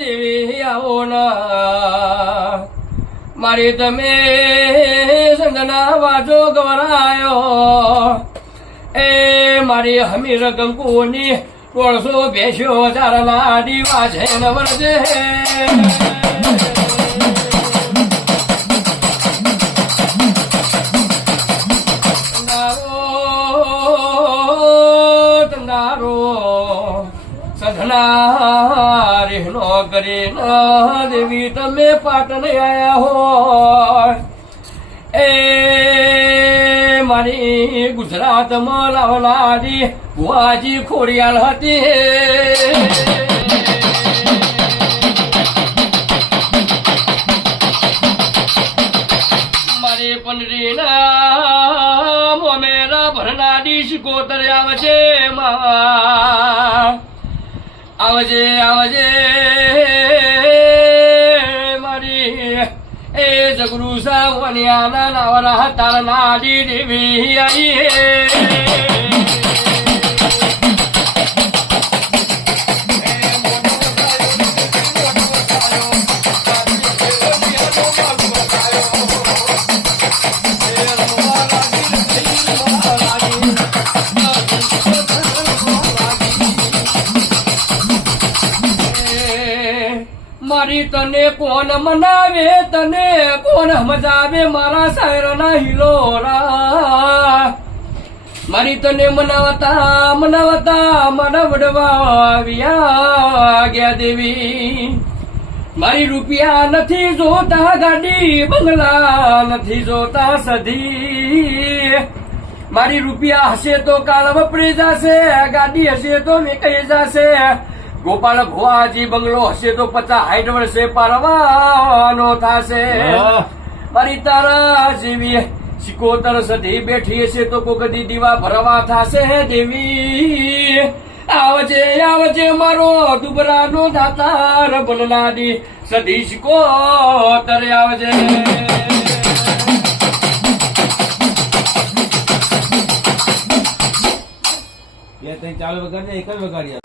દેવી આવો ના મારી તમે સંગના વાજો ગવરાયો એ મારી હમીર કંકુની 150 બેસ્યો ચારના દીવા છે નવરજે સધના રેહનો કરીને દેવી તમે પાટણ આયા હોય એ મારી ગુજરાતમાં લાવનારી ભુવાજી ખોડિયાલ હતી મારી પંડરીના મોમેરા ભરનારી શિકોતર આવજે માં આવજે આવજે મારી એ જગરુ સાવનિયાના નાવરા તારના દેવી આઈ મારી તને કોણ મનાવે તને કોણ મજાવે મારા શાયરના હિલોરા મારી તને મનાવતા મનાવતા મને વડવા વ્યા ગયા દેવી મારી રૂપિયા નથી જોતા ગાડી બંગલા નથી જોતા સધી મારી રૂપિયા હશે તો કાળ વપરી જશે ગાડી હશે તો મેકાઈ જશે ગોપાલ ભુવાજી બંગલો હશે તો 50-60 વર્ષે પારવાનો થશે મારી તારા જેવી શિકોતર સધી બેઠી હશે તો કોકદી દીવા ભરવા થશે દેવી આવજે આવજે મારો દુબરાનો દાતાર બનનારી સધી શિકોતર આવજે ચાલુ વગાડી એક જ વગાડી